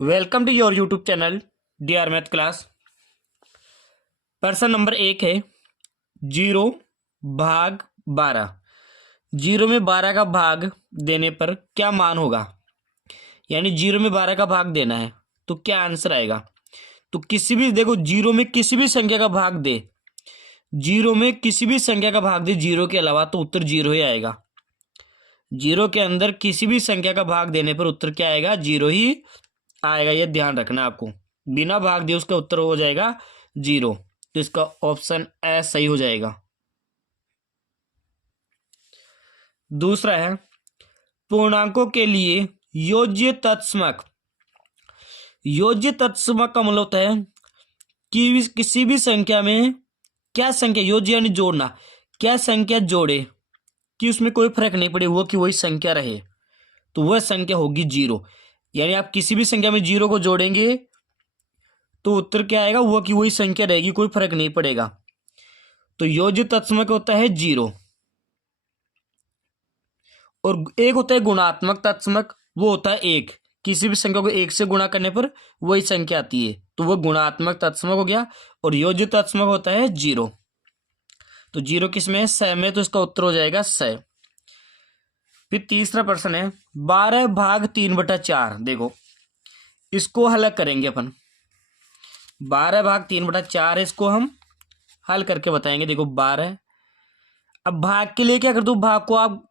Welcome to your YouTube channel DR math class. प्रश्न number 1 है 0/12। 0 में 12 का भाग देने पर क्या मान होगा। यानी 0 में 12 का भाग देना है तो क्या आंसर आएगा। तो किसी भी देखो, 0 में किसी भी संख्या का भाग दे, 0 में किसी भी संख्या का भाग दे 0 के अलावा, तो उत्तर 0 ही आएगा। 0 के अंदर किसी भी संख्या का भाग देने पर उत्तर क्या आएगा, 0 ही आएगा। ये ध्यान रखना आपको, बिना भाग दिए उसका उत्तर हो जाएगा 0। तो इसका ऑप्शन ए सही हो जाएगा। दूसरा है पूर्णांकों के लिए योज्य तत्समक। योज्य तत्समक का मतलब होता है कि किसी भी संख्या में क्या संख्या, योज्य यानी जोड़ना, क्या संख्या जोड़े कि उसमें कोई फर्क नहीं पड़े, वो कि वही संख्या रहे, तो वह संख्या होगी 0। यानी आप किसी भी संख्या में 0 को जोड़ेंगे तो उत्तर क्या आएगा, वो कि वही संख्या रहेगी, कोई फर्क नहीं पड़ेगा। तो योज्य तत्समक होता है 0। और एक होता है गुणात्मक तत्समक, वो होता है 1। किसी भी संख्या को 1 से गुणा करने पर वही संख्या आती है, तो वह गुणात्मक तत्समक हो गया। और योज्य तत्समक होता है 0। तो 0 किसमें है, 100 में, तो इसका उत्तर हो जाएगा 100। फिर तीसरा प्रश्न है 12/3/4। देखो इसको हल करेंगे अपन। 12/3/4 है, इसको हम हल करके बताएंगे। देखो 12, अब भाग के लिए क्या कर दो, भाग को आप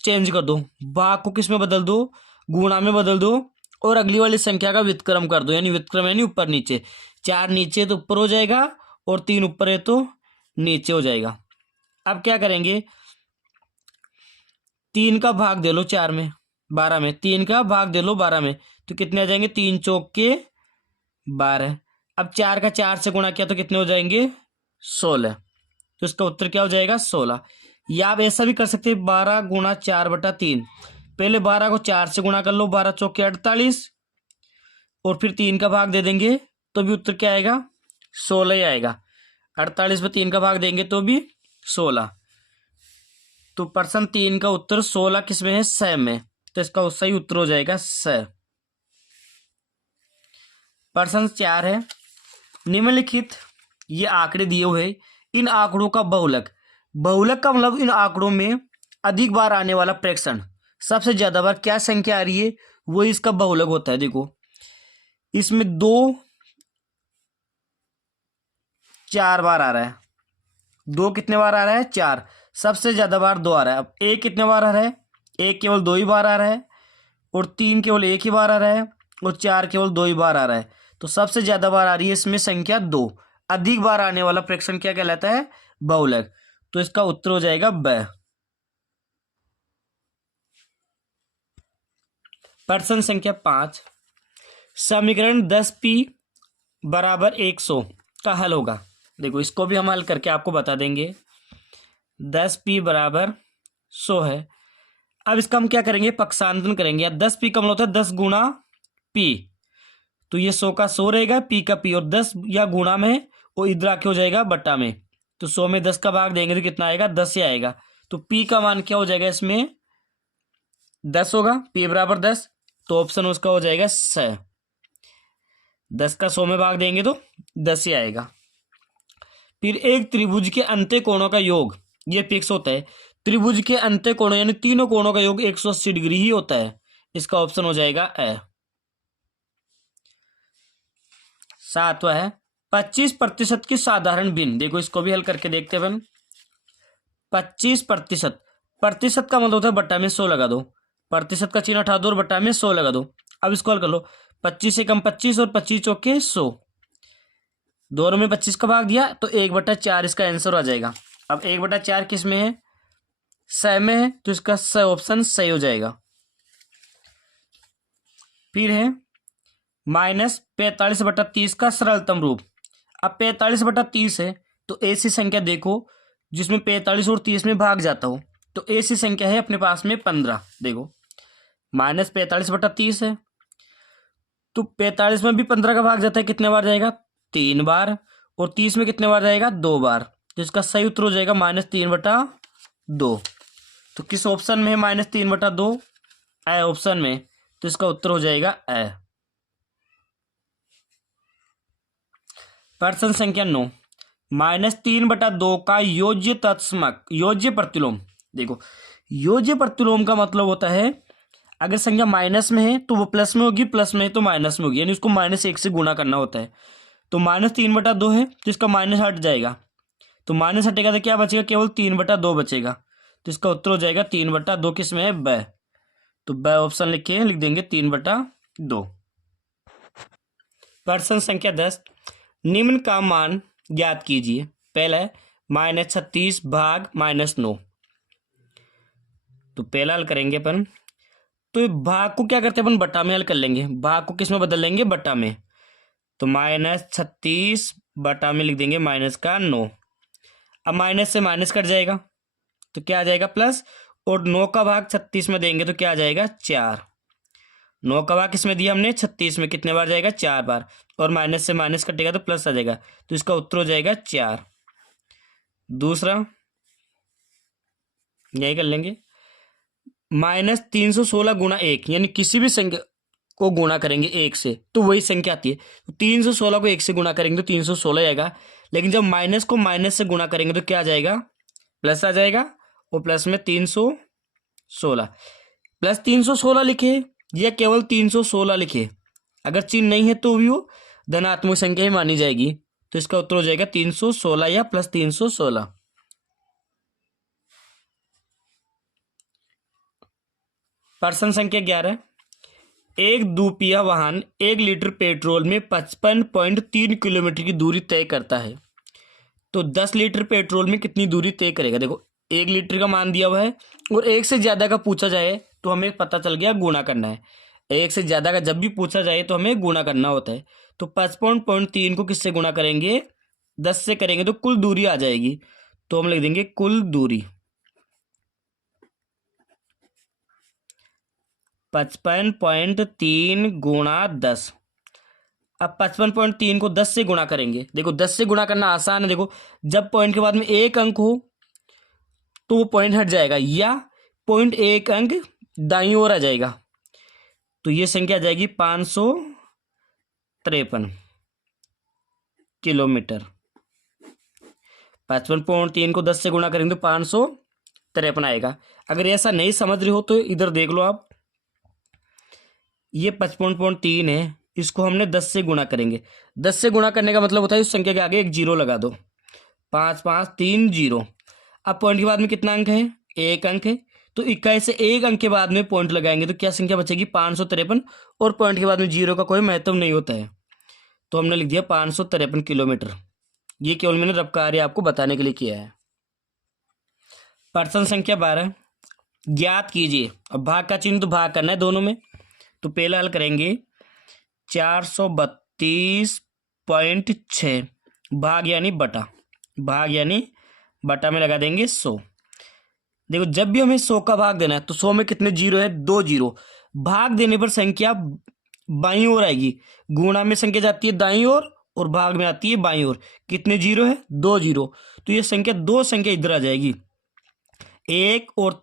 चेंज कर दो, भाग को किस में बदल दो, गुणा में बदल दो, और अगली वाली संख्या का व्युत्क्रम कर दो। यानी व्युत्क्रम यानी ऊपर नीचे, 4 नीचे तो ऊपर हो जाएगा, और 3 ऊपर है तो नीचे हो जाएगा। अब क्या करेंगे, 3 का भाग दे लो 4 में, 12 में, 3 का भाग दे लो 12 में, तो कितने आ जाएंगे, 3 चौक के 12। अब 4 का 4 से गुणा किया तो कितने हो जाएंगे, 16। तो इसका उत्तर क्या हो जाएगा, 16। या आप ऐसा भी कर सकते हैं, 12×4/3। पहले 12 को 4 से गुणा कर लो, 12 चौके 48, और फिर 3 का भाग दे देंगे तो भी उत्तर क्या आएगा, 16 ही आएगा। 48 में 3 का भाग देंगे तो भी 16। तो प्रश्न 3 का उत्तर 16 किसमें है, 100 में, तो इसका सही उत्तर हो जाएगा 100। प्रश्न 4 है निम्नलिखित ये आंकड़े दिए हुए, इन आंकड़ों का बहुलक। बहुलक का मतलब इन आंकड़ों में अधिक बार आने वाला प्रेक्षण, सबसे ज्यादा बार क्या संख्या आ रही है वो इसका बहुलक होता है। देखो इसमें 2 4 बार आ रहा है, 2 कितने बार आ रहा है, 4। सबसे ज्यादा बार 2 आ रहा है। अब 1 कितने बार आ रहा है, 1 केवल 2 ही बार आ रहा है, और 3 केवल 1 ही बार आ रहा है, और 4 केवल 2 ही बार आ रहा है। तो सबसे ज्यादा बार आ रही है इसमें संख्या 2। अधिक बार आने वाला प्रेक्षण क्या कहलाता है, बहुलक। तो इसका उत्तर हो जाएगा ब। प्रश्न संख्या 5, समीकरण 10p बराबर 100 का हल होगा। देखो इसको भी हम हल करके आपको बता देंगे। 10p बराबर 100 है। अब इसका हम क्या करेंगे, पक्षांतरण करेंगे। 10p का मतलब होता है 10 गुणा p, तो ये 100 का 100 रहेगा, p का p, और 10 या गुणा में वो इधर आके हो जाएगा बट्टा में। तो 100 में 10 का भाग देंगे तो कितना आएगा, 10 ही आएगा। तो p का मान क्या हो जाएगा, इसमें 10 होगा, p बराबर 10, तो ऑप्शन उसका हो जाएगा 100। 10 का 100 में भाग देंगे तो 10 ही आएगा। फिर एक त्रिभुज के अंत्य कोणों का योग, ये फिक्स होता है। त्रिभुज के अंत्य कोणों यानी तीनों कोणों का योग 180 डिग्री ही होता है। इसका ऑप्शन हो जाएगा ए। 7वां है 25% की साधारण भिन्न। देखो इसको भी हल करके देखते हैं अपन। 25%, प्रतिशत का मतलब होता है बट्टा में 100 लगा दो, प्रतिशत का चिन्ह हटा दो और बट्टा में 100 लगा दो। अब इसको हल कर लो, 25 से कम 25 और 25 चौके 100, दोनों में 25 का भाग दिया तो 1/4 इसका आंसर आ जाएगा। अब 1/4 किस में है, 100 में है, तो इसका ऑप्शन सही हो जाएगा। फिर है -45/30 का सरलतम रूप। अब 45/30 है तो ऐसी संख्या देखो जिसमें 45 और 30 में भाग जाता हो, तो ऐसी संख्या है अपने पास में 15। देखो -45/30 है, तो 45 में भी 15 का भाग जाता है, कितने बार जाएगा, 3 बार, और 30 में कितने बार जाएगा, 2 बार। तो इसका सही उत्तर हो जाएगा -3/2। तो किस ऑप्शन में है -3/2, ए ऑप्शन में, तो इसका उत्तर हो जाएगा ए। प्रश्न संख्या 9, -3/2 का योज्य तत्समक योज्य प्रतिलोम। देखो, योज्य प्रतिलोम का मतलब होता है अगर संख्या माइनस में है तो वो प्लस में होगी, प्लस में है तो माइनस में होगी, यानी उसको -1 से गुणा करना होता है। तो -3/2 है तो इसका माइनस हट जाएगा, तो माइनस हटेगा तो क्या बचेगा, केवल 3/2 बचेगा। तो इसका उत्तर हो जाएगा 3/2। किस में है, ब। तो ब ऑप्शन लिख देंगे 3/2। प्रश्न संख्या 10, निम्न का मान ज्ञात कीजिए। पहला है -36 भाग -9। तो पहला हल करेंगे अपन, तो भाग को क्या करते हैं अपन, बट्टा में हल कर लेंगे। भाग को किस में बदल लेंगे, बट्टा में। तो -36 बटा में लिख देंगे -9। अब माइनस से माइनस कट जाएगा तो क्या आ जाएगा, प्लस। और 9 का भाग 36 में देंगे तो क्या आ जाएगा, 4। 9 का भाग किसमें दिया हमने, 36 में, कितने बार जाएगा, 4 बार। और माइनस से माइनस कटेगा तो प्लस आ जाएगा, तो इसका उत्तर हो जाएगा 4। दूसरा यही कर लेंगे, -316 गुणा 1, यानी किसी भी संख्या को गुणा करेंगे 1 से तो वही संख्या आती है। तो 316 को 1 से गुणा करेंगे तो 316 आएगा, लेकिन जब माइनस को माइनस से गुणा करेंगे तो क्या आ जाएगा, प्लस आ जाएगा। और प्लस में 316, प्लस 316 लिखे या केवल 316 लिखे, अगर चिन्ह नहीं है तो भी वो धनात्मक संख्या ही मानी जाएगी। तो इसका उत्तर हो जाएगा 316 या +316। प्रश्न संख्या 11, एक दुपहिया वाहन 1 लीटर पेट्रोल में 55.3 किलोमीटर की दूरी तय करता है, तो 10 लीटर पेट्रोल में कितनी दूरी तय करेगा। देखो, 1 लीटर का मान दिया हुआ है और 1 से ज़्यादा का पूछा जाए तो हमें पता चल गया गुणा करना है। 1 से ज़्यादा का जब भी पूछा जाए तो हमें गुणा करना होता है। तो 55.3 को किससे गुणा करेंगे, 10 से करेंगे तो कुल दूरी आ जाएगी। तो हम लिख देंगे कुल दूरी 55.3 गुणा 10। अब 55.3 को 10 से गुणा करेंगे। देखो, 10 से गुणा करना आसान है। देखो, जब पॉइंट के बाद में एक अंक हो तो वो पॉइंट हट जाएगा, या पॉइंट एक अंक दाईं ओर आ जाएगा। तो ये संख्या आ जाएगी 553 किलोमीटर। 55.3 को 10 से गुणा करेंगे तो 553 आएगा। अगर ऐसा नहीं समझ रहे हो तो इधर देख लो आप, ये 55.3 है, इसको हमने 10 से गुणा करेंगे। 10 से गुणा करने का मतलब होता है उस संख्या के आगे एक जीरो लगा दो, 5530। अब पॉइंट के बाद में कितना अंक है, एक अंक है, तो 21 से एक अंक के बाद में पॉइंट लगाएंगे तो क्या संख्या बचेगी, 553। और पॉइंट के बाद में जीरो का कोई महत्व नहीं होता है, तो हमने लिख दिया 553 किलोमीटर। ये केवल मैंने रफ कार्य आपको बताने के लिए किया है। प्रश्न संख्या 12, ज्ञात कीजिए। अब भाग का चिन्ह तो भाग करना है दोनों में, तो पहला हल करेंगे 432.6 भाग यानी बटा, भाग यानी बटा में लगा देंगे 100। देखो, जब भी हमें 100 का भाग देना है तो 100 में कितने जीरो है, 2 जीरो। भाग देने पर संख्या बाईं ओर आएगी, गुणा में संख्या जाती है दाईं ओर और भाग में आती है बाईं ओर। कितने जीरो है, 2 जीरो। तो ये संख्या, दो संख्या इधर आ जाएगी, 1 और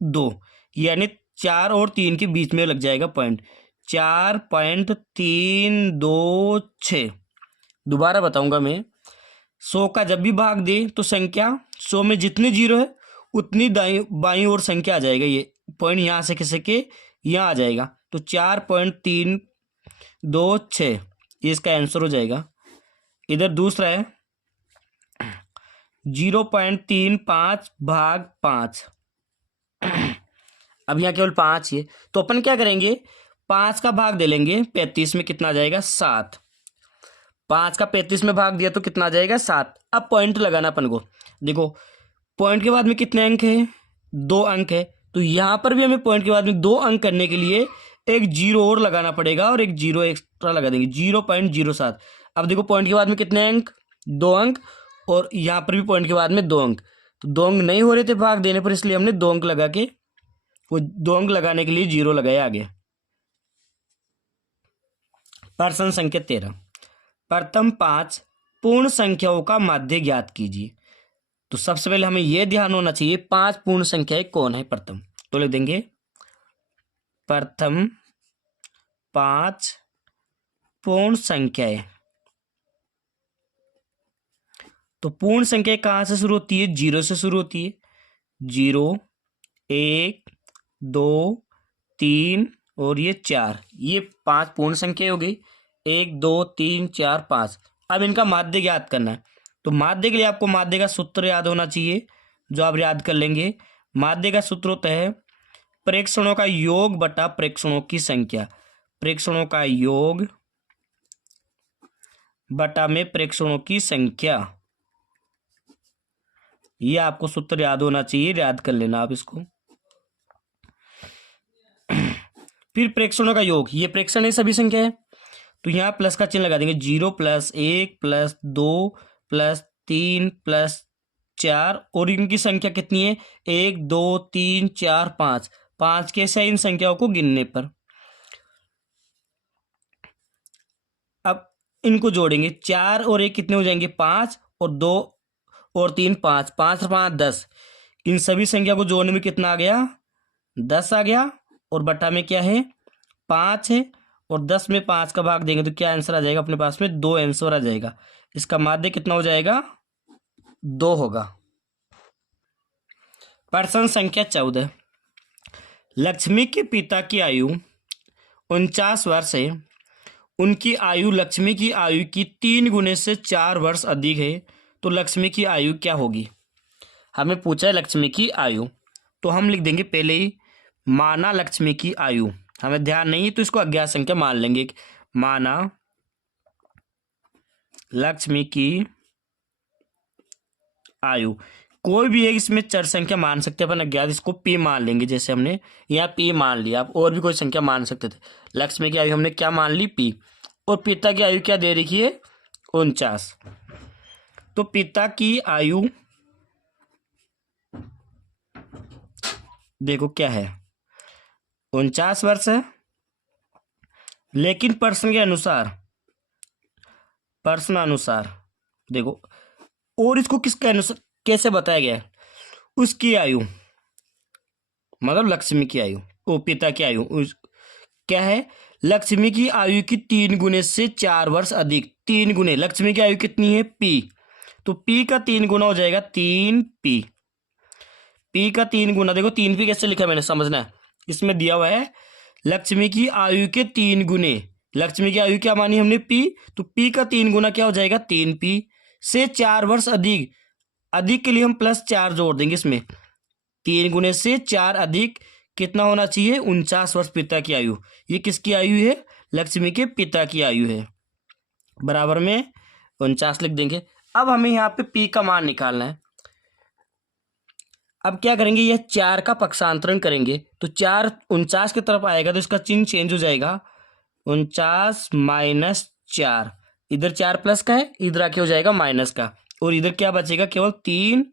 2, यानी 4 और 3 के बीच में लग जाएगा पॉइंट, 4.326। दोबारा बताऊंगा मैं, 100 का जब भी भाग दे तो संख्या 100 में जितने जीरो है उतनी बाईं ओर संख्या आ जाएगा। ये पॉइंट यहाँ से किसी के यहाँ आ जाएगा, तो 4.326 ये इसका आंसर हो जाएगा। इधर दूसरा है 0.35 भाग 5। अब यहाँ केवल 5 ही है, तो अपन क्या करेंगे, 5 का भाग दे लेंगे 35 में, कितना आ जाएगा, 7। 5 का 35 में भाग दिया तो कितना आ जाएगा, 7। अब पॉइंट लगाना अपन को। देखो, पॉइंट के बाद में कितने अंक है, 2 अंक है, तो यहाँ पर भी हमें पॉइंट के बाद में 2 अंक करने के लिए एक जीरो और लगाना पड़ेगा और एक जीरो एक्स्ट्रा लगा देंगे, 0.07। अब देखो, पॉइंट के बाद में कितने अंक, 2 अंक, और यहाँ पर भी पॉइंट के बाद में 2 अंक, तो 2 अंक नहीं हो रहे थे भाग देने पर, इसलिए हमने 2 अंक लगा के, वो 2 अंक लगाने के लिए जीरो लगाया आगे। प्रश्न संख्या 13, प्रथम 5 पूर्ण संख्याओं का माध्य ज्ञात कीजिए। तो सबसे पहले हमें यह ध्यान होना चाहिए 5 पूर्ण संख्याएं कौन है प्रथम। तो लिख देंगे प्रथम 5 पूर्ण संख्याएं। तो पूर्ण संख्या कहाँ से शुरू होती है? 0 से शुरू होती है। 0, 1, 2, 3 और ये 4, ये 5 पूर्ण संख्या हो गई। 1, 2, 3, 4, 5। अब इनका माध्य ज्ञात करना है। तो माध्य के लिए आपको माध्य का सूत्र याद होना चाहिए, जो आप याद कर लेंगे। माध्य का सूत्र होता है प्रेक्षणों का योग बटा प्रेक्षणों की संख्या। प्रेक्षणों का योग बटा में प्रेक्षणों की संख्या, ये आपको सूत्र याद होना चाहिए, याद कर लेना आप इसको। फिर प्रेक्षणों का योग, ये प्रेक्षण है सभी संख्या है, तो यहाँ प्लस का चिन्ह लगा देंगे। 0 + 1 + 2 + 3 + 4 और इनकी संख्या कितनी है? 1, 2, 3, 4, 5। 5 कैसे है इन संख्याओं को गिनने पर? अब इनको जोड़ेंगे। 4 और 1 कितने हो जाएंगे? 5 और 2 और 3 5, 5 और 5 10। इन सभी संख्या को जोड़ने में कितना आ गया? 10 आ गया। और बटा में क्या है? 5 है। और 10 में 5 का भाग देंगे तो क्या आंसर आ जाएगा अपने पास में? 2 आंसर आ जाएगा। इसका माध्य कितना हो जाएगा? 2 होगा। प्रश्न संख्या 14। लक्ष्मी के पिता की आयु 49 वर्ष है। उनकी आयु लक्ष्मी की आयु की 3 गुने से 4 वर्ष अधिक है, तो लक्ष्मी की आयु क्या होगी? हमें पूछा है लक्ष्मी की आयु, तो हम लिख देंगे पहले ही माना लक्ष्मी की आयु। हमें ध्यान नहीं तो इसको अज्ञात संख्या मान लेंगे। माना लक्ष्मी की आयु, कोई भी एक इसमें चर संख्या मान सकते हैं अपन अज्ञात, इसको पी मान लेंगे। जैसे हमने यहाँ पी मान लिया, आप और भी कोई संख्या मान सकते थे। लक्ष्मी की आयु हमने क्या मान ली? पी। और पिता की आयु क्या दे रखी है? 49। तो पिता की आयु देखो क्या है? 49 वर्ष है। लेकिन प्रश्न के अनुसार, प्रश्न अनुसार देखो, और इसको किसके अनुसार कैसे बताया गया है? उसकी आयु मतलब लक्ष्मी की आयु, ओ पिता की आयु क्या है? लक्ष्मी की आयु की 3 गुने से 4 वर्ष अधिक। 3 गुने, लक्ष्मी की आयु कितनी है? पी। तो पी का 3 गुना हो जाएगा 3p। पी का 3 गुना, देखो 3p कैसे लिखा मैंने, समझना है। इसमें दिया हुआ है लक्ष्मी की आयु के 3 गुने। लक्ष्मी की आयु क्या मानी हमने? पी। तो पी का 3 गुना क्या हो जाएगा? 3p से 4 वर्ष अधिक। अधिक के लिए हम +4 जोड़ देंगे इसमें। 3 गुने से 4 अधिक कितना होना चाहिए? 49 वर्ष पिता की आयु। ये किसकी आयु है? लक्ष्मी के पिता की आयु है। बराबर में 49 लिख देंगे। अब हमें यहाँ पे पी का मान निकालना है। अब क्या करेंगे? यह 4 का पक्षांतरण करेंगे तो 4 49 की तरफ आएगा, तो इसका चिन्ह चेंज हो जाएगा। 49 - 4, इधर 4 प्लस का है, इधर आके हो जाएगा माइनस का। और इधर क्या बचेगा? केवल 3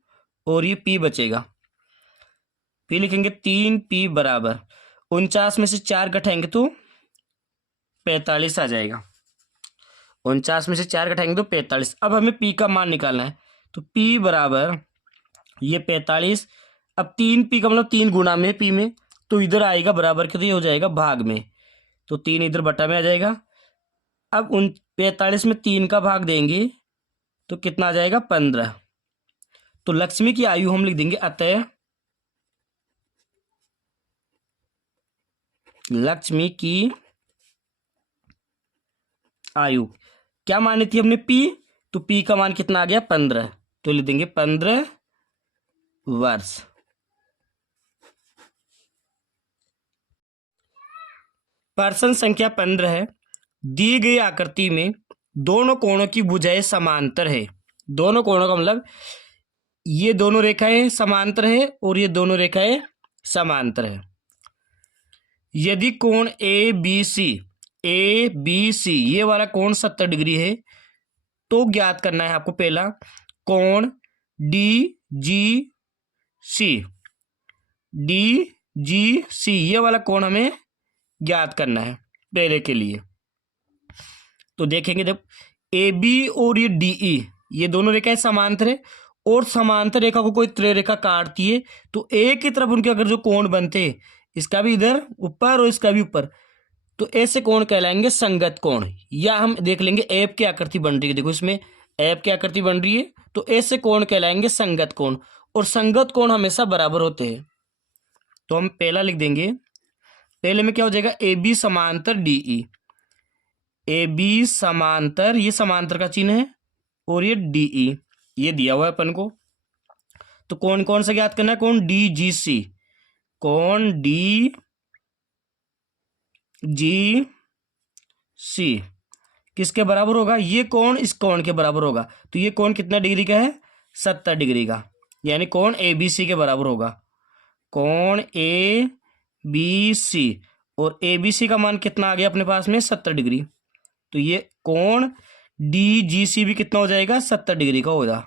और ये p बचेगा। p लिखेंगे 3p बराबर 49 में से 4 घटाएंगे तो 45 आ जाएगा। 49 में से 4 घटाएंगे तो 45। अब हमें p का मान निकालना है, तो p बराबर ये 45। अब 3p का मतलब 3 गुना में p में, तो इधर आएगा बराबर के, तो ये हो जाएगा भाग में, तो 3 इधर बटा में आ जाएगा। अब 45 में 3 का भाग देंगे तो कितना आ जाएगा? 15। तो लक्ष्मी की आयु हम लिख देंगे, अतः लक्ष्मी की आयु क्या मानी थी हमने? p। तो p का मान कितना आ गया? 15। तो लिख देंगे 15 वर्ष। प्रश्न संख्या 15 है। दी गई आकृति में दोनों कोणों की भुजाएं समांतर है। दोनों कोणों का मतलब ये दोनों रेखाएं समांतर है और ये दोनों रेखाएं समांतर है। यदि कोण ए बी सी ये वाला कोण 70 डिग्री है, तो ज्ञात करना है आपको पहला कोण डी जी सी ये वाला कोण हमें ज्ञात करना है पहले के लिए। तो देखेंगे जब ए बी और ये डी ई ये दोनों रेखाएं समांतर है, और समांतर रेखा को कोई त्रिय रेखा काटती है, तो एक ही तरफ उनके अगर जो कोण बनते हैं, इसका भी इधर ऊपर और इसका भी ऊपर, तो ऐसे कोण कहलाएंगे संगत कोण। या हम देख लेंगे ऐप की आकृति बन रही है। देखो इसमें ऐप की आकृति बन रही है, तो ऐसे कोण कहलाएंगे संगत कोण, और संगत कोण हमेशा बराबर होते हैं। तो हम पहला लिख देंगे, पहले में क्या हो जाएगा, ए बी समांतर डी ई, ए बी समांतर, ये समांतर का चिन्ह है, और ये डी ई ये दिया हुआ है अपन को। तो कौन कौन सा ज्ञात करना है, कौन डी जी सी, कौन डी जी सी किसके बराबर होगा, ये कौन इस कौन के बराबर होगा। तो ये कौन कितना डिग्री का है, 70 डिग्री का, यानी कौन ए बी सी के बराबर होगा, कौन ए बी सी, और ए बी सी का मान कितना आ गया अपने पास में, 70 डिग्री। तो ये कौन डी जी सी भी कितना हो जाएगा, 70 डिग्री का होगा।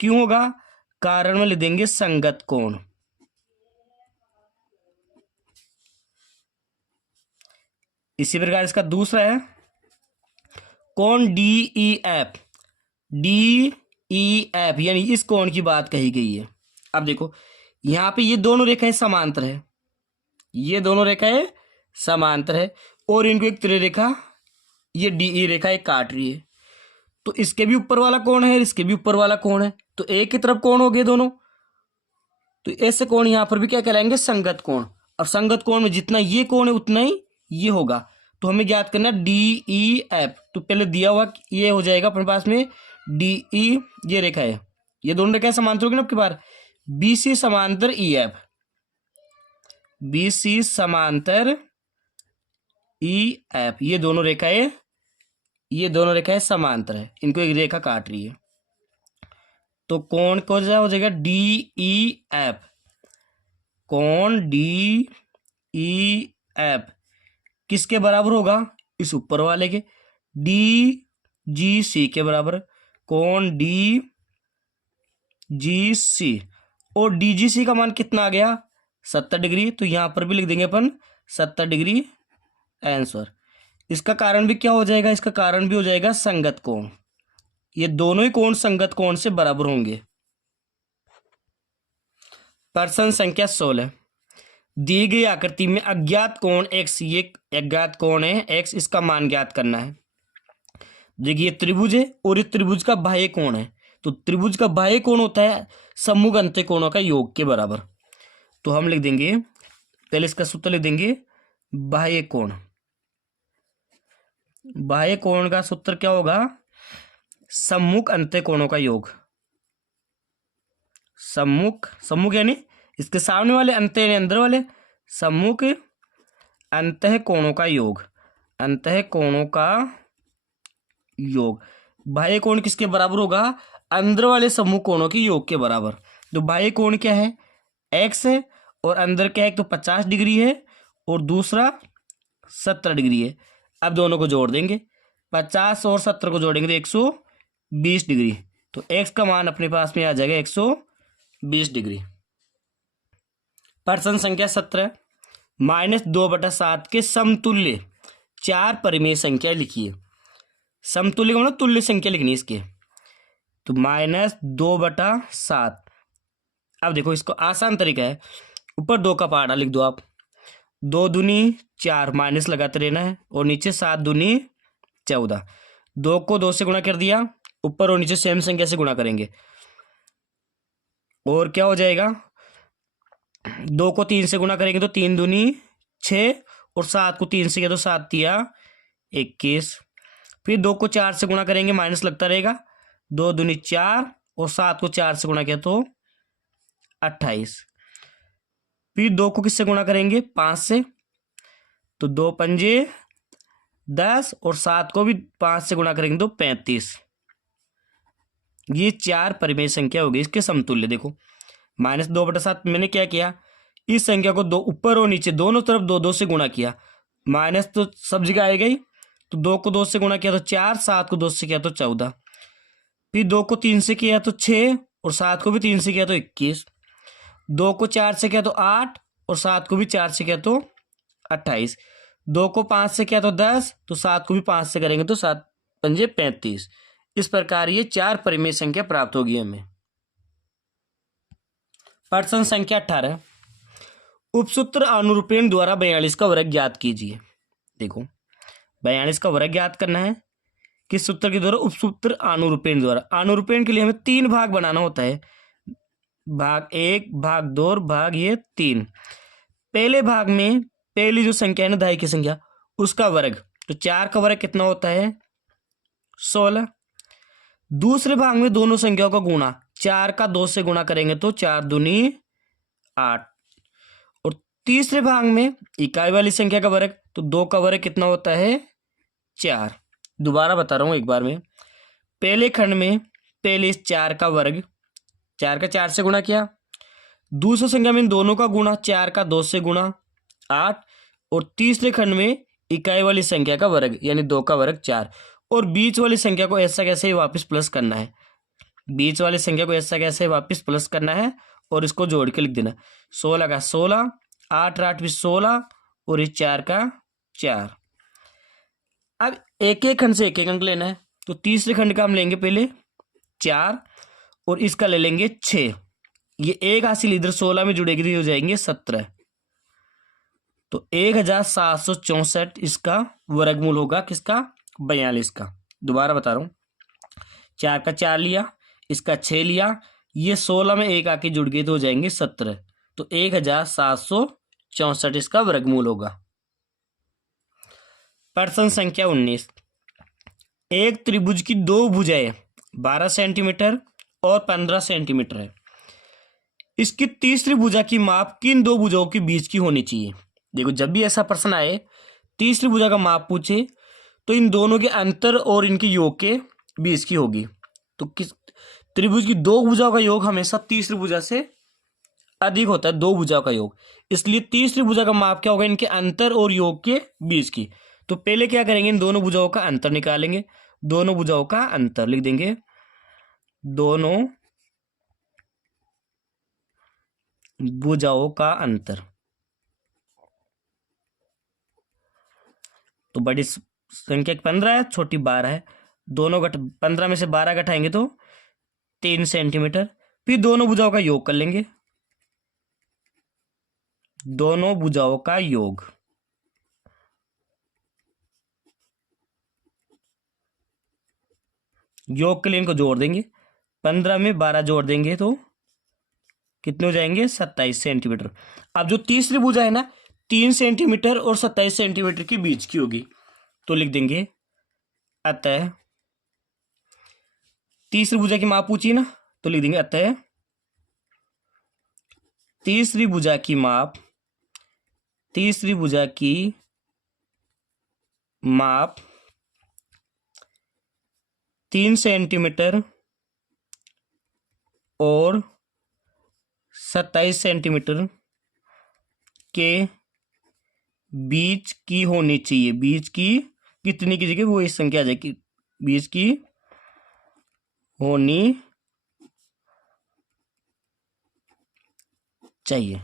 क्यों होगा, कारण में लिख देंगे संगत कोण। इसी प्रकार इसका दूसरा है कौन D E F, D E F यानी इस कोण की बात कही गई है। अब देखो यहां पे ये दोनों रेखाएं समांतर है, ये दोनों रेखाएं समांतर है, और इनको एक त्रिरेखा रेखा ये डी ई रेखा एक काट रही है। तो इसके भी ऊपर वाला कोण है, इसके भी ऊपर वाला कोण है, तो एक की तरफ कोण हो गए दोनों। तो ऐसे कोण यहां पर भी क्या कहलाएंगे, संगत कोण। और संगत कोण में जितना ये कोण है उतना ही ये होगा। तो हमें ज्ञात करना डी ई एफ। तो पहले दिया हुआ ये हो जाएगा अपने पास में डी ई, ये रेखा है, ये दोनों रेखाएं समांतर होगी ना आपकी बार, बी सी समांतर ई एफ, बी सी समांतर ई एफ, ये दोनों रेखाएं समांतर है, इनको एक रेखा काट रही है। तो कौन कौन सा हो जाएगा, डी ई एफ, कौन डी ई एफ किसके बराबर होगा, इस ऊपर वाले के, डी जी सी के बराबर, कौन डी जी सी, और डी जी सी का मान कितना आ गया, 70 डिग्री। तो यहां पर भी लिख देंगे अपन 70 डिग्री आंसर। इसका कारण भी क्या हो जाएगा, इसका कारण भी हो जाएगा संगत कोण। ये दोनों ही कोण संगत कोण से बराबर होंगे। प्रश्न संख्या 16, दी गई आकृति में अज्ञात कोण x, ये अज्ञात कोण है x, इसका मान ज्ञात करना है। देखिए त्रिभुज है और ये त्रिभुज का बाह्य कोण है। तो त्रिभुज का बाह्य कोण होता है सम्मुख अंत्य कोणों का योग के बराबर। तो हम लिख देंगे, पहले इसका सूत्र लिख देंगे, बाह्य कोण, बाह्य कोण का सूत्र क्या होगा, सम्मुख अंत्य कोणों का योग। सम्मुख यानी इसके सामने वाले, अंत्य यानी अंदर वाले, सम्मुख अंतः कोणों का योग, अंतः कोणों का योग। बाह्य कोण किसके बराबर होगा, अंदर वाले सम्मुख कोणों के योग के बराबर। तो बाह्य कोण क्या है, x है, और अंदर क्या है, एक तो 50 डिग्री है और दूसरा 70 डिग्री है। अब दोनों को जोड़ देंगे, 50 और 70 को जोड़ेंगे तो 120 डिग्री। तो x का मान अपने पास में आ जाएगा 120 डिग्री। प्रश्न संख्या 17, -2/7 के समतुल्य 4 परिमेय संख्या लिखिए। समतुल्य का मतलब तुल्य संख्या लिखनी है इसके। तो -2/7। अब देखो इसको आसान तरीका है, ऊपर 2 का पहाड़ा लिख दो आप, 2 दूनी 4 माइनस लगाते रहना है, और नीचे 7 दूनी 14। 2 को 2 से गुणा कर दिया, ऊपर और नीचे सेम संख्या से गुणा करेंगे, और क्या हो जाएगा, 2 को 3 से गुणा करेंगे तो 3 दूनी 6, और 7 को 3 से किया तो 7 तिया 21। फिर 2 को 4 से गुणा करेंगे, माइनस लगता रहेगा, 2 दूनी 4, और 7 को 4 से गुणा किया तो 28। फिर 2 को किससे गुणा करेंगे, 5 से, तो 2 पंजे 10, और 7 को भी 5 से गुणा करेंगे तो 35। ये 4 परिमेय संख्या होगी इसके समतुल्य। देखो -2/7 मैंने क्या किया, इस संख्या को 2 ऊपर और नीचे दोनों तरफ 2 से गुणा किया, माइनस तो सब जगह आ गई, तो 2 को 2 से गुणा किया तो 4, 7 को 2 से किया तो 14, फिर 2 को 3 से किया तो 6, और 7 को भी 3 से किया तो 21, 2 को 4 से किया तो 8, और 7 को भी 4 से किया तो 28, 2 को 5 से किया तो 10, तो 7 को भी 5 से करेंगे तो 7 पंजे 35। इस प्रकार ये 4 परिमेय संख्या प्राप्त होगी हमें। प्रश्न संख्या 18, उपसूत्र अनुरूपण द्वारा 42 का वर्ग ज्ञात कीजिए। देखो 42 का वर्ग ज्ञात करना है, किस सूत्र के द्वारा? उपसूत्र आनुरूपेण द्वारा। आनुरूपेण के लिए हमें 3 भाग बनाना होता है, भाग 1, भाग 2 और भाग ये 3। पहले भाग में पहली जो संख्या है ना, दाई की संख्या, उसका वर्ग, तो 4 का वर्ग कितना होता है? 16। दूसरे भाग में दोनों संख्याओं का गुणा, 4 का 2 से गुणा करेंगे तो 4 दूनी 8। और तीसरे भाग में इकाई वाली संख्या का वर्ग, तो 2 का वर्ग कितना होता है? 4। दोबारा बता रहा हूं एक बार में। पहले खंड में पहले इस 4 का वर्ग, 4 का 4 से गुणा किया। दूसरी संख्या में इन दोनों का गुणा, 4 का 2 से गुणा 8। और तीसरे खंड में इकाई वाली संख्या का वर्ग यानी 2 का वर्ग 4। और बीच वाली संख्या को ऐसा कैसे वापस प्लस करना है, बीच वाली संख्या को ऐसा कैसे वापस प्लस करना है और इसको जोड़ के लिख देना। 16 का 16, 8 8 भी 16 और इस 4 का 4। अब एक एक खंड से एक एक अंक लेना है, तो तीसरे खंड का हम लेंगे पहले 4 और इसका ले लेंगे 6। ये एक हासिल इधर 16 में जुड़ेगी तो हो जाएंगे 17। तो 1764 इसका वर्गमूल होगा, किसका? 42 का। दोबारा बता रहा हूं, 4 का 4 लिया, इसका 6 लिया, ये 16 में एक आके जुड़ गए तो हो जाएंगे 17। तो 1764 इसका वर्गमूल होगा। प्रश्न संख्या 19। एक त्रिभुज की 2 भुजाएं 12 सेंटीमीटर और 15 सेंटीमीटर है। इसकी तीसरी भुजा की माप किन 2 भुजाओं के बीच की होनी चाहिए? देखो, जब भी ऐसा प्रश्न आए, तीसरी भुजा का माप पूछे, तो इन दोनों के अंतर और इनके योग के बीच की होगी। तो किस त्रिभुज की 2 भुजाओं का योग हमेशा तीसरी भुजा से अधिक होता है, 2 भुजाओं का योग। इसलिए तीसरी भुजा का माप क्या होगा? इनके अंतर और योग के बीच की। तो पहले क्या करेंगे? इन दोनों भुजाओं का अंतर निकालेंगे। दोनों भुजाओं का अंतर लिख देंगे, दोनों भुजाओं का अंतर। तो बड़ी संख्या 15 है, छोटी 12 है। दोनों 15 में से 12 घटाएंगे तो 3 सेंटीमीटर। फिर दोनों भुजाओं का योग कर लेंगे, दोनों भुजाओं का योग। योग के लिए इनको जोड़ देंगे, 15 में 12 जोड़ देंगे तो कितने हो जाएंगे? 27 सेंटीमीटर। अब जो तीसरी भुजा है ना, 3 सेंटीमीटर और 27 सेंटीमीटर के बीच की होगी, तो लिख देंगे अतः, तीसरी भुजा की माप पूछी ना, तो लिख देंगे अतः तीसरी भुजा की माप, तीसरी भुजा की माप 3 सेंटीमीटर और 27 सेंटीमीटर के बीच की होनी चाहिए। बीच की कितनी की जगह वो इस संख्या आ जाएगी, बीच की होनी चाहिए।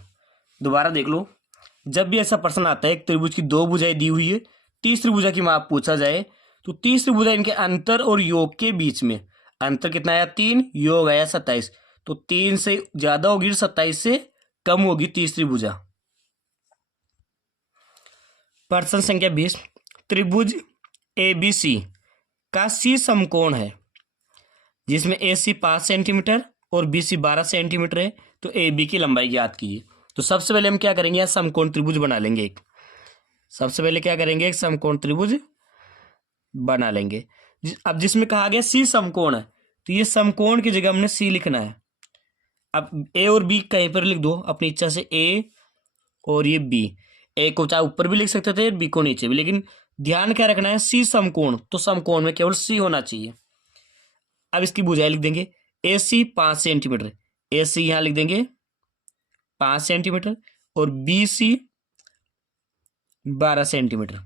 दोबारा देख लो, जब भी ऐसा प्रश्न आता है, एक त्रिभुज की 2 भुजाएं दी हुई है, तीसरी भुजा की माप पूछा जाए, तो तीसरी भुजा इनके अंतर और योग के बीच में, अंतर कितना आया? 3, योग आया 27। तो 3 से ज्यादा होगी, 27 से कम होगी तीसरी भुजा। प्रश्न संख्या 20। त्रिभुज ABC का C समकोण है, जिसमें AC 5 सेंटीमीटर और BC 12 सेंटीमीटर है। तो AB की लंबाई ज्ञात कीजिए। तो सबसे पहले हम क्या करेंगे? यहाँ समकोण त्रिभुज बना लेंगे एक। सबसे पहले क्या करेंगे? एक समकोण त्रिभुज बना लेंगे। अब जिसमें कहा गया C समकोण है, तो ये समकोण की जगह हमने C लिखना है। अब A और B कहीं पर लिख दो अपनी इच्छा से, A और ये B। A को चाहे ऊपर भी लिख सकते थे, B को नीचे भी, लेकिन ध्यान क्या रखना है? C समकोण, तो समकोण में केवल C होना चाहिए। अब इसकी भुजाएं लिख देंगे। AC 5 सेंटीमीटर, AC यहां लिख देंगे 5 सेंटीमीटर और BC 12 सेंटीमीटर।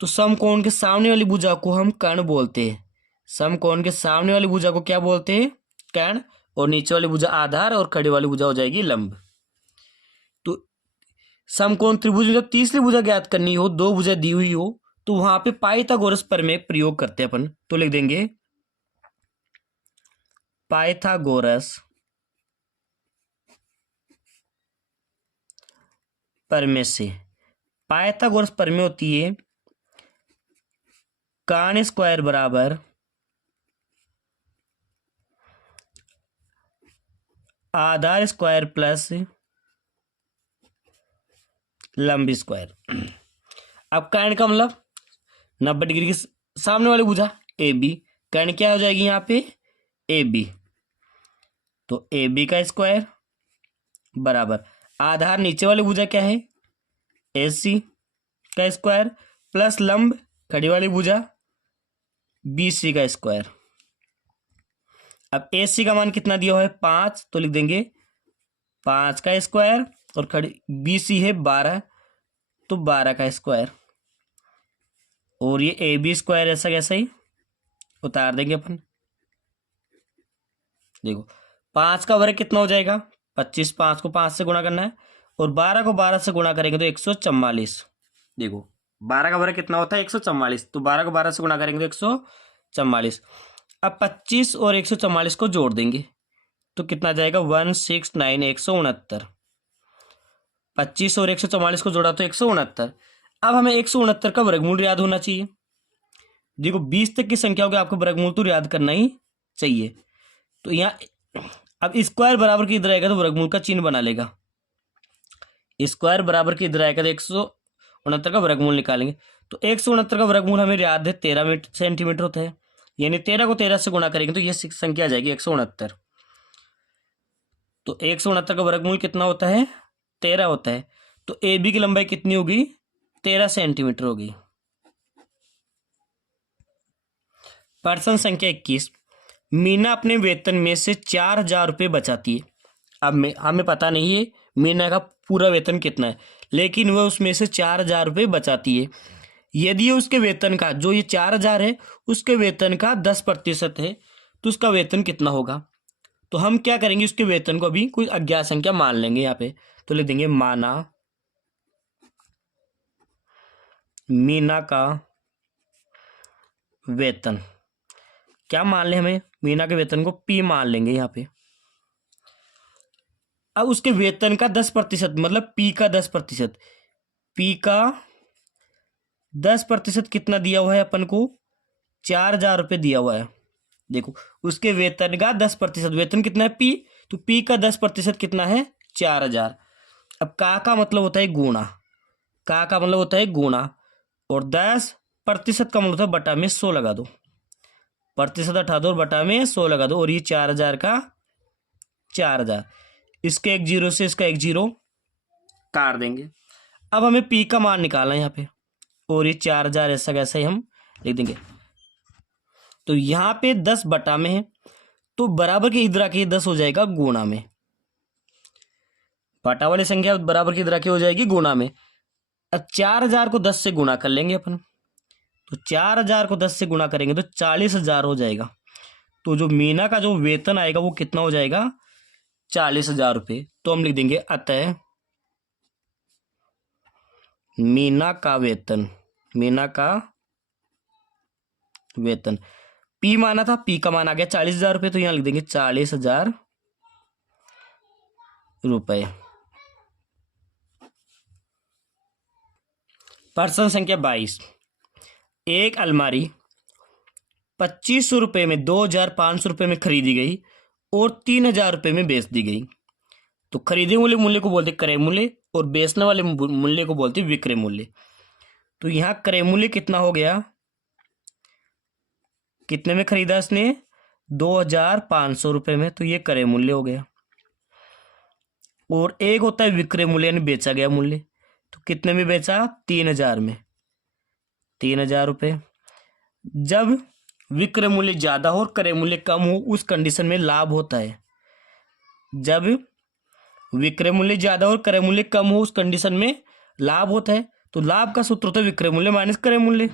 तो समकोण के सामने वाली भुजा को हम कर्ण बोलते हैं। समकोण के सामने वाली भुजा को क्या बोलते हैं? कर्ण। और नीचे वाली भुजा आधार और खड़ी वाली भुजा हो जाएगी लंब। तो समकोण त्रिभुज में जब तीसरी भुजा ज्ञात करनी हो, 2 भुजा दी हुई हो, तो वहां पे पाइथागोरस प्रमेय प्रयोग करते हैं अपन। तो लिख देंगे पाइथागोरस प्रमेय से। पाइथागोरस प्रमेय होती है कान स्क्वायर बराबर आधार स्क्वायर प्लस लंब स्क्वायर। अब कान का मतलब 90 डिग्री के सामने वाली भुजा ए बी, कान क्या हो जाएगी यहाँ पे ए बी, तो ए बी का स्क्वायर बराबर आधार नीचे वाली भुजा क्या है ए सी का स्क्वायर प्लस लंब खड़ी वाली भुजा बी सी का स्क्वायर। अब ए सी का मान कितना दिया हुआ है 5, तो लिख देंगे 5 का स्क्वायर और खड़ी बी सी है 12, तो 12 का स्क्वायर, और ये ए बी स्क्वायर ऐसा कैसा ही उतार देंगे अपन। देखो 5 का वर्ग कितना हो जाएगा 25, 5 को 5 से गुणा करना है और 12 को 12 से गुणा करेंगे तो 144। देखो 12 का वर्ग कितना होता है 144, तो 12 को 12 से गुणा करेंगे तो 144। अब 25 और 144 को जोड़ देंगे तो कितना जाएगा 169, 169। 25 और 144 को जोड़ा तो 169। अब हमें 169 का वर्गमूल याद होना चाहिए। देखो 20 तक की संख्या होगी, आपको वर्गमूल तो याद करना ही चाहिए। तो यहाँ अब स्क्वायर बराबर की इधर आएगा तो वर्गमूल का चिन्ह बना लेगा, स्क्वायर बराबर की इधर आएगा तो 169 का वर्गमूल निकालेंगे। तो 169 का वर्गमूल हमें याद है 13 सेंटीमीटर होता है, यानी 13 को 13 से गुणा करेंगे तो यह संख्या आ जाएगी 169। तो 169 का वर्गमूल कितना होता है 13 होता है। तो ए बी की लंबाई कितनी होगी 13 सेंटीमीटर होगी। प्रश्न संख्या 21, मीना अपने वेतन में से 4,000 रुपये बचाती है। अब हमें पता नहीं है मीना का पूरा वेतन कितना है, लेकिन वह उसमें से 4,000 रुपये बचाती है। यदि उसके वेतन का जो ये 4,000 है उसके वेतन का 10% है तो उसका वेतन कितना होगा। तो हम क्या करेंगे उसके वेतन को अभी कोई अज्ञात संख्या मान लेंगे यहाँ पे, तो लिख देंगे माना मीना का वेतन, क्या मान लें हमें मीना के वेतन को पी मान लेंगे यहाँ पे। अब उसके वेतन का 10% मतलब पी का 10%, पी का 10% कितना दिया हुआ है अपन को 4,000 रुपये दिया हुआ है। देखो उसके वेतन का 10%, वेतन कितना है पी, तो पी का 10% कितना है 4,000। अब का मतलब होता है गुणा, का मतलब होता है गुणा, और 10% का मतलब होता है बटा में 100 लगा दो, प्रतिशत हटा दो और बटा में 100 लगा दो, और ये 4,000 का 4,000, इसके एक जीरो से इसका एक जीरो काट देंगे। अब हमें पी का मान निकालना है यहाँ पे, और ये 4,000 ऐसा कैसा ही हम लिख देंगे। तो यहाँ पे 10 बटा में है तो बराबर के इधर आके 10 हो जाएगा गुणा में, बटा वाली संख्या बराबर की इधर आके हो जाएगी गुणा में। अब 4,000 को 10 से गुणा कर लेंगे अपन, तो 4,000 को 10 से गुणा करेंगे तो 40,000 हो जाएगा। तो जो मीना का जो वेतन आएगा वो कितना हो जाएगा 40,000 रुपये। तो हम लिख देंगे अतः मीना का वेतन, मीना का वेतन पी माना था, पी का मान आ गया 40,000 रुपये, तो यहां लिख देंगे 40,000 रुपये। प्रश्न संख्या 22, एक अलमारी 2,500 रुपये में 2,500 रुपये में खरीदी गई और 3,000 रुपये में बेच दी गई। तो खरीदने वाले मूल्य को बोलते क्रय मूल्य और बेचने वाले मूल्य को बोलते विक्रय मूल्य। तो यहाँ क्रय मूल्य कितना हो गया, कितने में खरीदा इसने 2,500 रुपये में, तो ये क्रय मूल्य हो गया। और एक होता है विक्रय मूल्य यानी बेचा गया मूल्य, तो कितने में बेचा 3,000 में, 3,000 रुपये। जब विक्रय मूल्य ज्यादा हो और क्रय मूल्य कम हो उस कंडीशन में लाभ होता है। जब विक्रय मूल्य ज्यादा और क्रय मूल्य कम हो उस कंडीशन में लाभ होता है। तो लाभ का सूत्र होता है विक्रय मूल्य माइनस क्रय मूल्य,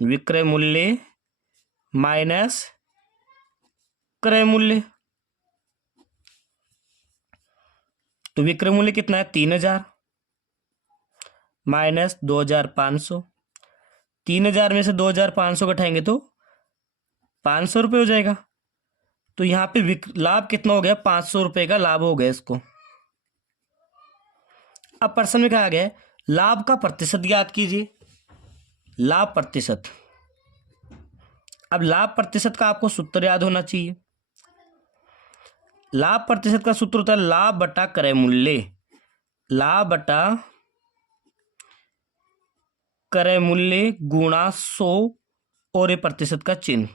विक्रय मूल्य माइनस क्रय मूल्य। तो विक्रय मूल्य कितना है 3,000 माइनस 2,500, 3,000 में से 2,500 घटाएंगे तो 500 रुपये हो जाएगा। तो यहाँ पे लाभ कितना हो गया 500 रुपये का लाभ हो गया इसको। अब प्रश्न में कहा गया है लाभ का प्रतिशत ज्ञात कीजिए। लाभ प्रतिशत। अब लाभ प्रतिशत का आपको सूत्र याद होना चाहिए। लाभ प्रतिशत का सूत्र होता है लाभ बटा क्रय मूल्य। लाभ बटा क्रय मूल्य गुणा 100 और ये प्रतिशत का चिन्ह।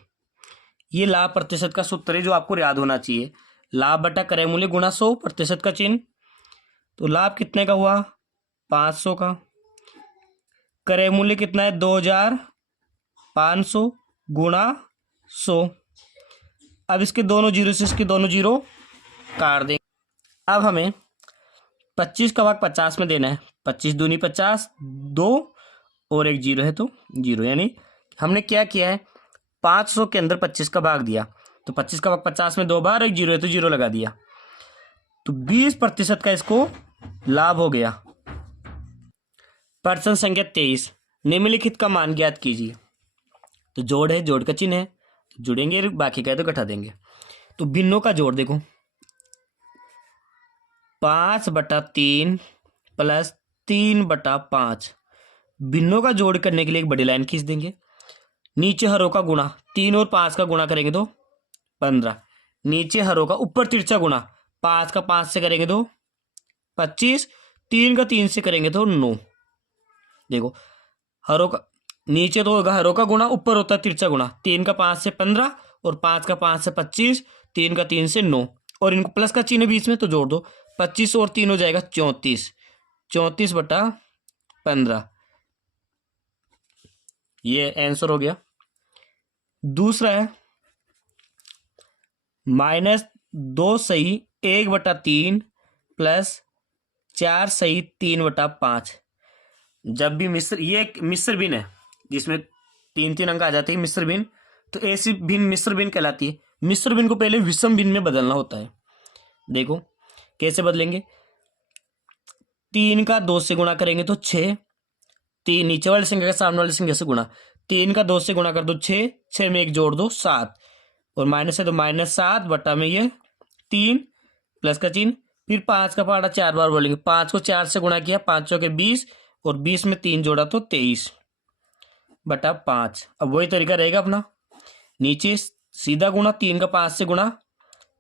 ये लाभ प्रतिशत का सूत्र है जो आपको याद होना चाहिए। लाभ बटा क्रय मूल्य गुणा 100 प्रतिशत का चिन्ह। तो लाभ कितने का हुआ? 500 का। क्रय मूल्य कितना है? 2500 गुणा 100। अब इसके दोनों जीरो से इसके दोनों जीरो काट देंगे। अब हमें 25 का भाग 50 में देना है। 25 दूनी 50, 2 और एक जीरो है तो जीरो, यानी हमने क्या किया है 500 के अंदर 25 का भाग दिया, तो 25 का भाग 50 में 2 बार, एक जीरो है तो जीरो लगा दिया, तो 20% का इसको लाभ हो गया। प्रश्न संख्या 23, निम्नलिखित का मान ज्ञात कीजिए। तो जोड़ है, जोड़ का चिन्ह है, जुड़ेंगे, बाकी का है तो घटा देंगे। तो भिन्नों का जोड़ देखो, 5/3 प्लस 3/5। भिन्नों का जोड़ करने के लिए एक बड़ी लाइन खींच देंगे। नीचे हरों का गुणा, 3 और 5 का गुणा करेंगे तो 15। नीचे हरों का ऊपर तिरछा गुणा, 5 का 5 से करेंगे तो 25, 3 का 3 से करेंगे तो 9। देखो हरों का नीचे तो होगा हरों का गुणा, ऊपर होता है तिरछा गुणा, 3 का 5 से 15 और 5 का 5 से 25, 3 का 3 से 9 और इनको प्लस का चिन्ह बीच में तो जोड़ दो। 25 और 3 हो जाएगा 34, 34/15। ये आंसर हो गया। दूसरा है -2 सही 1/3 प्लस 4 सही 3/5। जब भी ये एक मिश्र भिन्न है जिसमें 3-3 अंक आ जाते हैं मिश्र भिन्न, तो ऐसी भिन्न मिश्र भिन्न कहलाती है। मिश्र भिन्न को पहले विषम भिन्न में बदलना होता है। देखो कैसे बदलेंगे, 3 का 2 से गुणा करेंगे तो 6, 3 नीचे वाली संख्या का सामने वाली संख्या से गुणा, 3 का 2 से गुणा कर दो 6, 6 में एक जोड़ दो 7 और माइनस है तो -7 बटा में ये 3 प्लस का चिन्ह, फिर 5 का पहाड़ा 4 बार बोलेंगे, 5 को 4 से गुणा किया, 5 चौके 20 और 20 में 3 जोड़ा तो 23/5। अब वही तरीका रहेगा अपना, नीचे सीधा गुणा, 3 का 5 से गुणा,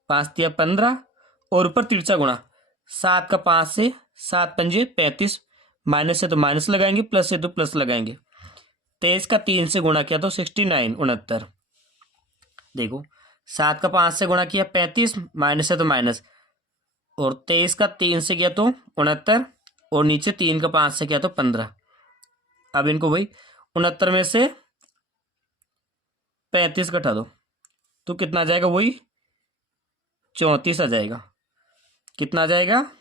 5 तिया 15 और ऊपर तिरछा गुणा, 7 का 5 से, 7 पंजे 35, माइनस है तो माइनस लगाएंगे, प्लस है तो प्लस लगाएंगे। 23 का 3 से गुणा किया तो 69 69। देखो 7 का 5 से गुणा किया 35, माइनस है तो माइनस, और 23 का 3 से किया तो 69 और नीचे 3 का 5 से किया तो 15। अब इनको वही 69 में से 35 घटा दो तो कितना आ जाएगा, वही 34 आ जाएगा। कितना आ जाएगा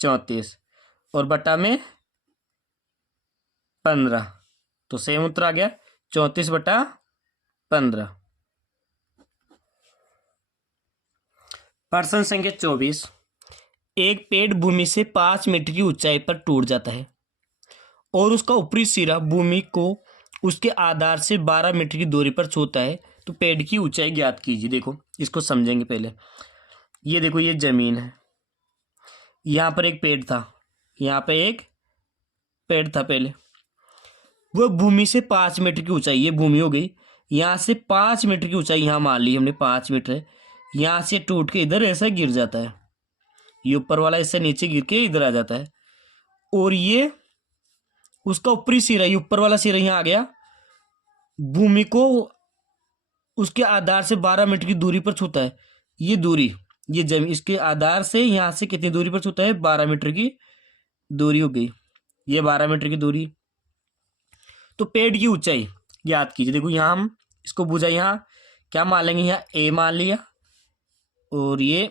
34 और बटा में 15, तो सेम उत्तर आ गया 34/15। प्रश्न संख्या 24, एक पेड़ भूमि से 5 मीटर की ऊंचाई पर टूट जाता है और उसका ऊपरी सिरा भूमि को उसके आधार से 12 मीटर की दूरी पर छूता है, तो पेड़ की ऊंचाई ज्ञात कीजिए। देखो इसको समझेंगे पहले। ये देखो ये जमीन है, यहाँ पर एक पेड़ था, यहाँ पे एक पेड़ था पहले, वह भूमि से 5 मीटर की ऊंचाई, ये भूमि हो गई, यहाँ से 5 मीटर की ऊंचाई यहाँ मान ली हमने 5 मीटर है, यहाँ से टूट के इधर ऐसा गिर जाता है, ये ऊपर वाला इससे नीचे गिर के इधर आ जाता है, और ये उसका ऊपरी सिरा, ये ऊपर वाला सिरा यहाँ आ गया, भूमि को उसके आधार से 12 मीटर की दूरी पर छूता है। ये दूरी, ये जमीन इसके आधार से यहाँ से कितनी दूरी पर छूता है, 12 मीटर की दूरी हो गई, ये 12 मीटर की दूरी। तो पेड़ की ऊंचाई याद कीजिए। देखो यहाँ हम इसको बुझा, यहाँ क्या मान लेंगे, यहाँ ए मान लिया और ये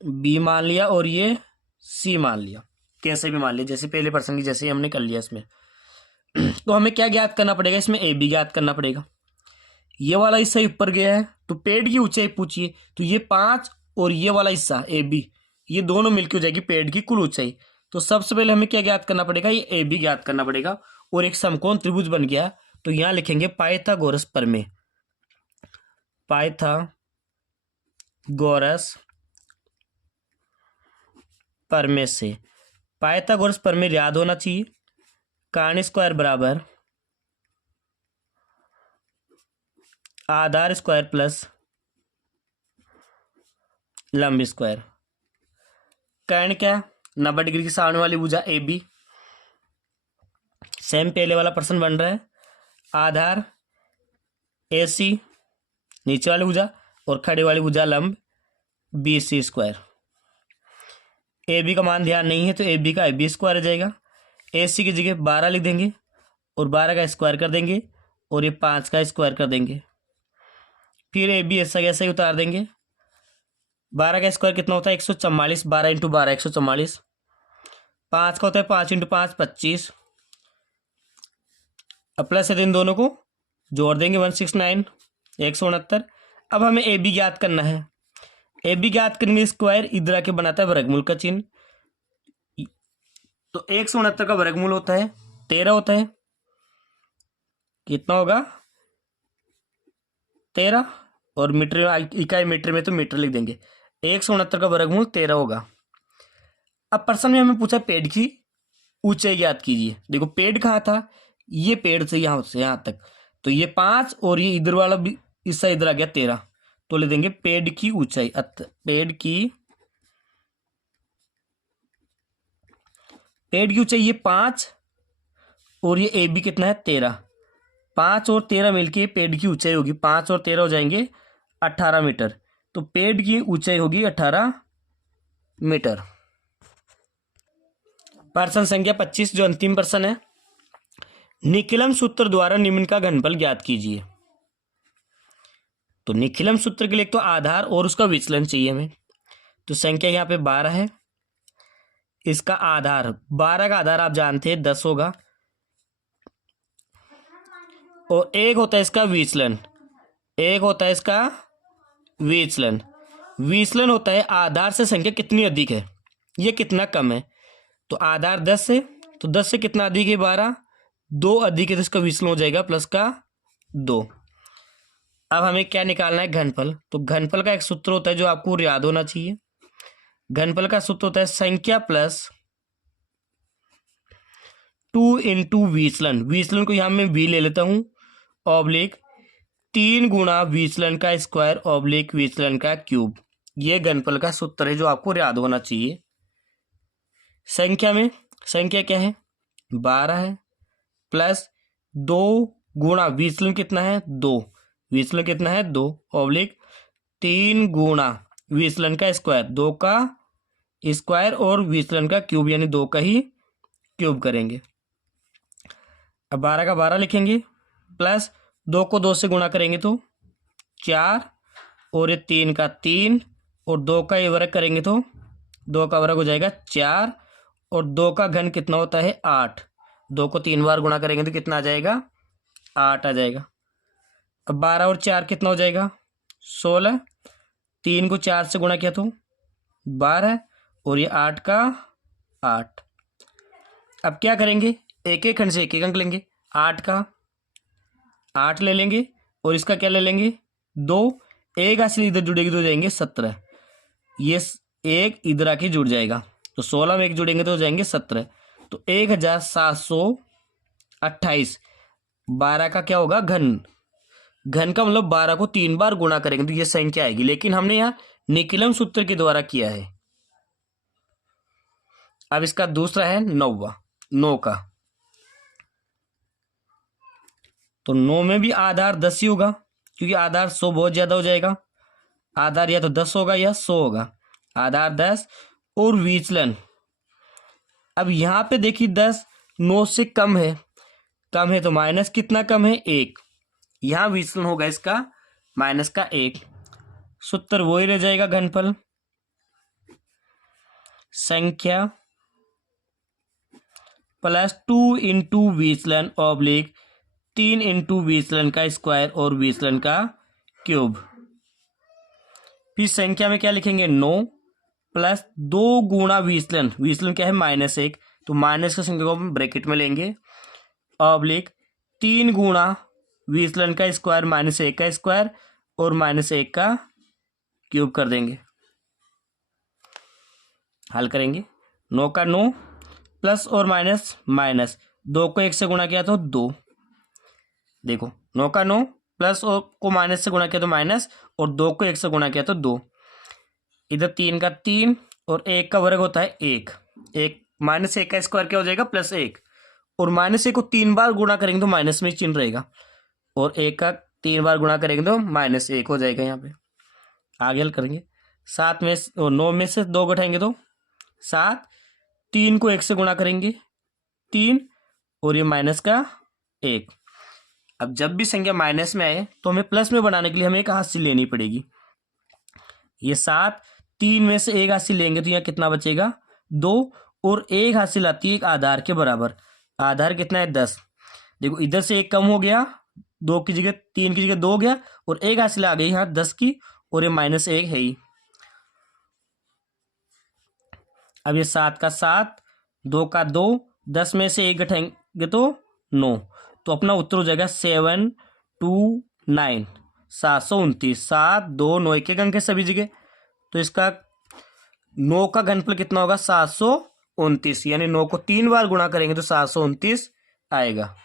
बी मान लिया और ये सी मान लिया, कैसे भी मान लिया, जैसे पहले प्रश्न की जैसे ही हमने कर लिया इसमें। तो हमें क्या ज्ञात करना पड़ेगा, इसमें ए बी ज्ञात करना पड़ेगा। ये वाला हिस्सा ऊपर गया है तो पेड़ की ऊंचाई पूछिए, तो ये 5 और ये वाला हिस्सा ए बी, ये दोनों मिलकर हो जाएगी पेड़ की कुल ऊंचाई। तो सबसे पहले हमें क्या ज्ञात करना पड़ेगा, ये ए बी ज्ञात करना पड़ेगा। और एक समकोण त्रिभुज बन गया, तो यहां लिखेंगे पाइथागोरस प्रमेय। पाइथागोरस प्रमेय से, पाइथागोरस प्रमेय याद होना चाहिए, कर्ण स्क्वायर बराबर आधार स्क्वायर प्लस लंब स्क्वायर। कर्ण क्या, 90 डिग्री की सामने वाली भुजा ए बी, सेम पहले वाला प्रश्न बन रहा है। आधार ए सी नीचे वाली भुजा और खड़े वाली भुजा लंब B C square. A B का मान ध्यान नहीं है तो ए बी का ए बी स्क्वायर आ जाएगा। ए सी की जगह 12 लिख देंगे और 12 का स्क्वायर कर देंगे और ये 5 का स्क्वायर कर देंगे। फिर ए बी ऐसा कैसे ही उतार देंगे। 12 का स्क्वायर कितना होता है 144, 12 इंटू 12 144। 5 का होता है 5 इंटू 5 25। अब प्लस है इन दोनों को जोड़ देंगे 169 169। अब हमें ए बी ज्ञात करना है। ए बी ज्ञात करने में स्क्वायर इधर आके बनाता है वर्गमूल का चिन्ह। तो 169 का वर्गमूल होता है 13 होता है। कितना होगा 13 और मीटर इकाई मीटर में तो मीटर लिख देंगे। 169 का वर्गमूल 13 होगा। अब प्रश्न में हमें पूछा पेड़ की ऊंचाई ज्ञात कीजिए। देखो पेड़ कहाँ था, ये पेड़ से यहाँ तक, तो ये 5 और ये इधर वाला भी हिस्सा इधर आ गया 13, तो ले देंगे पेड़ की ऊंचाई। पेड़ की ऊंचाई ये 5 और ये ए बी कितना है 13। 5 और 13 मिलके पेड़ की ऊंचाई होगी, 5 और 13 हो जाएंगे 18 मीटर। तो पेड़ की ऊंचाई होगी 18 मीटर। प्रश्न संख्या 25 जो अंतिम प्रश्न है, निखिलम सूत्र द्वारा निम्न का घनफल ज्ञात कीजिए। तो निखिलम सूत्र के लिए तो आधार और उसका विचलन चाहिए हमें। तो संख्या यहाँ पे 12 है, इसका आधार 12 का आधार आप जानते हैं 10 होगा और एक होता है इसका विचलन, विचलन होता है आधार से संख्या कितनी अधिक है, ये कितना कम है। तो आधार 10 है तो 10 से कितना अधिक है 12, 2 अधिक है तो इसका विचलन हो जाएगा प्लस का 2। अब हमें क्या निकालना है घनफल। तो घनफल का एक सूत्र होता है जो आपको याद होना चाहिए। घनफल का सूत्र होता है संख्या प्लस 2 इंटू विचलन। विचलन को यहां मैं वी ले लेता हूं ऑब्लिक 3 गुणा विचलन का स्क्वायर ऑब्लिक विचलन का क्यूब। ये घनफल का सूत्र है जो आपको याद होना चाहिए। संख्या क्या है 12 है प्लस 2 गुणा विचलन कितना है 2 ऑब्लिक 3 गुणा विचलन का स्क्वायर 2 का स्क्वायर और विचलन का क्यूब यानी 2 का ही क्यूब करेंगे। अब 12 का 12 लिखेंगे प्लस 2 को 2 से गुणा करेंगे तो 4 और ये 3 का 3 और 2 का ये वर्ग करेंगे तो 2 का वर्ग हो जाएगा 4 और 2 का घन कितना होता है 8। 2 को 3 बार गुणा करेंगे तो कितना आ जाएगा 8 आ जाएगा। अब 12 और 4 कितना हो जाएगा 16। 3 को 4 से गुणा किया तो 12 और ये 8 का 8। अब क्या करेंगे एक एक खंड से एक एक अंक लेंगे। 8 का 8 ले लेंगे और इसका क्या ले लेंगे 2। एक असली इधर जुड़ेगी तो जाएंगे 17। ये एक इधर आके जुड़ जाएगा तो 16 में एक जुड़ेंगे तो हो जाएंगे 17। तो 1728। 12 का क्या होगा घन का मतलब 12 को 3 बार गुणा करेंगे तो ये संख्या आएगी। लेकिन हमने यहाँ निखिलम सूत्र के द्वारा किया है। अब इसका दूसरा है 9 का। तो 9 में भी आधार 10 ही होगा क्योंकि आधार 100 बहुत ज्यादा हो जाएगा। आधार या तो 10 होगा या 100 होगा। आधार 10 और विचलन अब यहां पे देखिए 10 9 से कम है तो माइनस कितना कम है 1। यहां विचलन होगा इसका माइनस का 1। सूत्र वही रह जाएगा घनफल संख्या प्लस 2 इंटू विचलन ऑब्लिक 3 इंटू विचलन का स्क्वायर और विचलन का क्यूब। फिर संख्या में क्या लिखेंगे 9 प्लस 2 गुणा विचलन क्या है -1 तो माइनस का संख्या को हम ब्रैकेट में लेंगे ऑब्लिक 3 गुणा विचलन का स्क्वायर -1 का स्क्वायर और -1 का क्यूब कर देंगे। हल करेंगे 9 का 9 प्लस और माइनस 2 को 1 से गुणा किया तो 2। देखो 9 का 9 प्लस और को माइनस से गुणा किया तो माइनस, और 2 को 1 से गुणा किया तो 2। इधर 3 का 3 और 1 का वर्ग होता है 1। एक -1 का स्क्वायर क्या हो जाएगा, +1। और -1 को 3 बार गुणा करेंगे तो माइनस में चिन्ह रहेगा, और 1 का 3 बार गुणा करेंगे तो -1 हो जाएगा। यहाँ पे आगे हल करेंगे। 7 में और 9 में से 2 घटाएंगे तो 7, 3 को 1 से गुणा करेंगे 3, और ये माइनस का 1। अब जब भी संख्या माइनस में आए तो हमें प्लस में बनाने के लिए हमें एक हाशिल लेनी पड़ेगी। ये 7, 3 में से एक हाशिल लेंगे तो यहाँ कितना बचेगा, 2, और एक हाशिल आती है एक आधार के बराबर। आधार कितना है, 10। देखो इधर से एक कम हो गया, 2 की जगह 3 की जगह 2 हो गया, और एक हाशिल आ गई यहाँ 10 की, और ये -1 है ही। अब ये 7 का 7, 2 का 2, 10 में से एक घटाएंगे तो 9। तो अपना उत्तर हो जाएगा 729, 729। 7, 2, 9 एक अंक है सभी जगह, तो इसका 9 का घनफल कितना होगा, 729। यानी 9 को 3 बार गुणा करेंगे तो 729 आएगा।